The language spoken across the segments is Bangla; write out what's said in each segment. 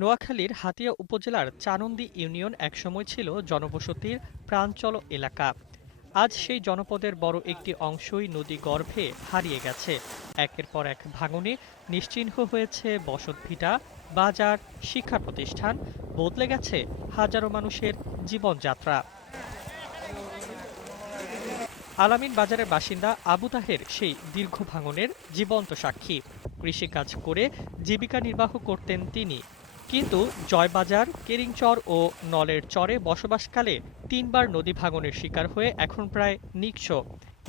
নোয়াখালীর হাতিয়া উপজেলার চানন্দি ইউনিয়ন একসময় ছিল জনবসতির প্রাণচল এলাকা। আজ সেই জনপদের বড় একটি অংশই নদী গর্ভে হারিয়ে গেছে। একের পর এক ভাঙনে নিশ্চিহ্ন হয়েছে বসতভিটা, বাজার, শিক্ষা প্রতিষ্ঠান, বদলে গেছে হাজারো মানুষের জীবনযাত্রা। আলামিন বাজারের বাসিন্দা আবু তাহের সেই দীর্ঘ ভাঙনের জীবন্ত সাক্ষী। কৃষিকাজ করে জীবিকা নির্বাহ করতেন তিনি, কিন্তু জয়বাজার, কেরিংচর ও নলের চরে বসবাসকালে তিনবার নদী ভাঙনের শিকার হয়ে এখন প্রায় নিঃস্ব।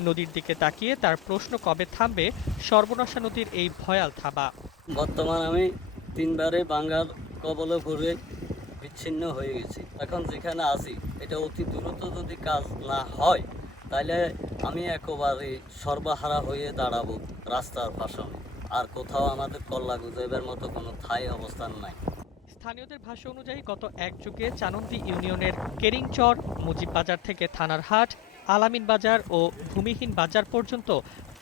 নদীর দিকে তাকিয়ে তার প্রশ্ন, কবে থামবে সর্বনাশা নদীর এই ভয়াল থাবা। বর্তমান আমি তিনবারে বাঙ্গার কবলে পড়ে বিচ্ছিন্ন হয়ে গেছি। এখন যেখানে আছি এটা অতি দ্রুত যদি কাজ না হয় তাহলে আমি একেবারে সর্বহারা হয়ে দাঁড়াবো রাস্তার পাশে। আর কোথাও আমাদের কল্লা গুজাইবার মতো কোনো ঠাঁই অবস্থান নাই। স্থানীয়দের ভাষ্য অনুযায়ী গত এক যুগে চানন্দি ইউনিয়নের কেরিংচর, মুজিববাজার থেকে থানার হাট, আলামিন বাজার ও ভূমিহীন বাজার পর্যন্ত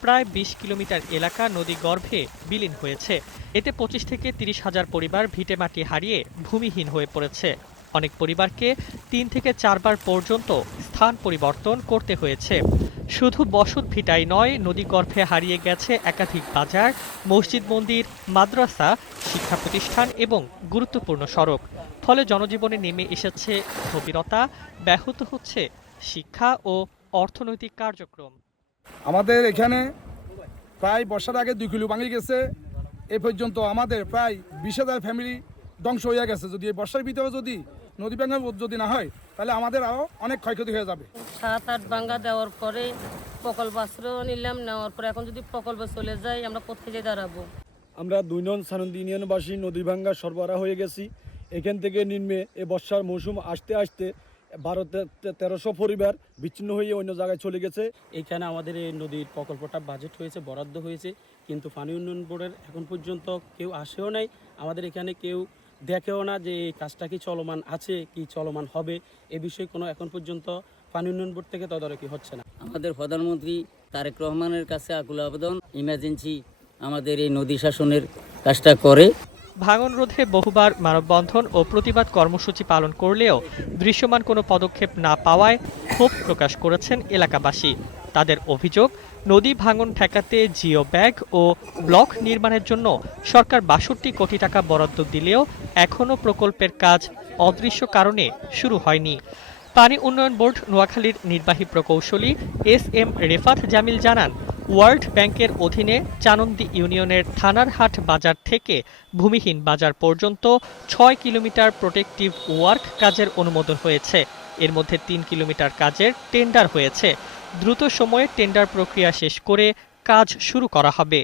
প্রায় ২০ কিলোমিটার এলাকা নদী গর্ভে বিলীন হয়েছে। এতে ২৫ থেকে ৩০ হাজার পরিবার ভিটেমাটি হারিয়ে ভূমিহীন হয়ে পড়েছে। অনেক পরিবারকে ৩ থেকে ৪ বার পর্যন্ত স্থান পরিবর্তন করতে হয়েছে। শুধু বসত ভিটাই নয়, নদীগর্ভে হারিয়ে গেছে একাধিক বাজার, মসজিদ, মন্দির, মাদ্রাসা, শিক্ষা প্রতিষ্ঠান এবং গুরুত্বপূর্ণ সড়ক। ফলে জনজীবনে নেমে এসেছে স্থবিরতা, ব্যাহত হচ্ছে শিক্ষা ও অর্থনৈতিক কার্যক্রম। আমাদের এখানে প্রায় বর্ষার আগে 2 কিলো ভাঙে গেছে। এ পর্যন্ত আমাদের প্রায় 20,000 ফ্যামিলি ধ্বংস হয়ে গেছে। যদি এই বর্ষার ভিতরে যদি নদী ভাঙা যদি না হয় তাহলে আমাদের আরও অনেক ক্ষয়ক্ষতি হয়ে যাবে। 7-8 ভাঙা দেওয়ার পরে প্রকল্প আশ্রয় নিলাম, নেওয়ার পরে এখন যদি প্রকল্প চলে যায় আমরা কোথায় দাঁড়াবো। আমরা 2 নং চানন্দি ইউনিয়নবাসী নদী ভাঙ্গা সরবরাহ হয়ে গেছি। এখান থেকে নিম্নে এ বর্ষার মৌসুম আসতে আসতে 1200-1300 পরিবার বিচ্ছিন্ন হয়ে অন্য জায়গায় চলে গেছে। এখানে আমাদের এই নদীর প্রকল্পটা বাজেট হয়েছে, বরাদ্দ হয়েছে, কিন্তু পানি উন্নয়ন বোর্ডের এখন পর্যন্ত কেউ আসেও নাই। আমাদের এখানে কেউ দেখেও না যে এই কাজটা কি চলমান আছে, কি চলমান হবে, এ বিষয়ে কোনো এখন পর্যন্ত পানি উন্নয়ন বোর্ড থেকে তদারকি হচ্ছে না। আমাদের প্রধানমন্ত্রী তারেক রহমানের কাছে আকুল আবেদন, ইমার্জেন্সি আমাদের এই নদী শাসনের কাজটা করে। ভাঙন রোধে বহুবার মানববন্ধন ও প্রতিবাদ কর্মসূচি পালন করলেও দৃশ্যমান কোনো পদক্ষেপ না পাওয়ায় ক্ষোভ প্রকাশ করেছেন এলাকাবাসী। তাদের অভিযোগ, নদী ভাঙন ঠেকাতে জিও ব্যাগ ও ব্লক নির্মাণের জন্য সরকার ৬২ কোটি টাকা বরাদ্দ দিলেও এখনও প্রকল্পের কাজ অদৃশ্য কারণে শুরু হয়নি। পানি উন্নয়ন বোর্ড নোয়াখালীর নির্বাহী প্রকৌশলী এস.এম. রেফাত জামিল জানান, ওয়ার্ল্ড ব্যাংকের অধীনে চানন্দি ইউনিয়নের থানার হাট বাজার থেকে ভূমিহীন বাজার পর্যন্ত ৬ কিলোমিটার প্রোটেক্টিভ ওয়ার্ক কাজের অনুমোদন হয়েছে। এর মধ্যে ৩ কিলোমিটার কাজের টেন্ডার হয়েছে। দ্রুত সময়ে টেন্ডার প্রক্রিয়া শেষ করে কাজ শুরু করা হবে।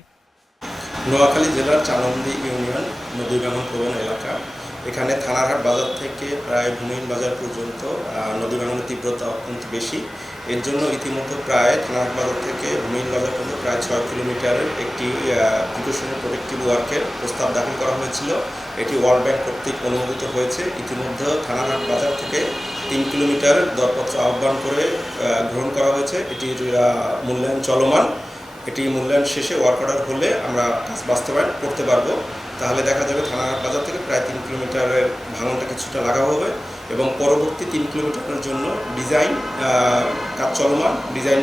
নোয়াখালী জেলার চানন্দি ইউনিয়ন নদী ভাঙন প্রবণ এলাকা। এখানে থানারহাট বাজার থেকে প্রায় ভূমিহীন বাজার পর্যন্ত নদী ভাঙনের তীব্রতা অত্যন্ত বেশি। এর জন্য ইতিমধ্যে প্রায় থানারহাট বাজার থেকে ভূমিহীন বাজার পর্যন্ত প্রায় 6 কিলোমিটারের একটি প্রিকশনারি প্রোটেক্টিভ ওয়ার্কের প্রস্তাব দাখিল করা হয়েছিল। এটি ওয়ার্ল্ড ব্যাংক কর্তৃক অনুমোদিত হয়েছে। ইতিমধ্যে থানারহাট বাজার থেকে 3 কিলোমিটার দরপত্র আহ্বান করে গ্রহণ করা হয়েছে। এটির মূল্যায়ন চলমান। এটি মূল্যায়ন শেষে ওয়ার্ক অর্ডার হলে আমরা কাজ বাস্তবায়ন করতে পারবো। তাহলে দেখা যাবে থানার বাজার থেকে প্রায় 3 কিলোমিটারের ভাঙনটা কিছুটা লাঘব হবে এবং পরবর্তী 3 কিলোমিটারের জন্য ডিজাইন কাজ চলমান। ডিজাইন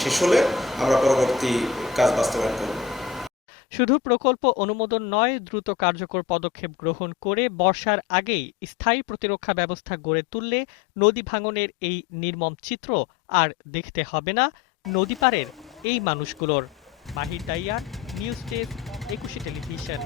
শেষ হলে আমরা পরবর্তী কাজ বাস্তবায়ন করব। শুধু প্রকল্প অনুমোদন নয়, দ্রুত কার্যকর পদক্ষেপ গ্রহণ করে বর্ষার আগেই স্থায়ী প্রতিরক্ষা ব্যবস্থা গড়ে তুললে নদী ভাঙনের এই নির্মম চিত্র আর দেখতে হবে না নদী পারের এই মানুষগুলোর। মাহির দাইয়ার, নিউজ ডেস্ক, ২১ টেলিভিশন।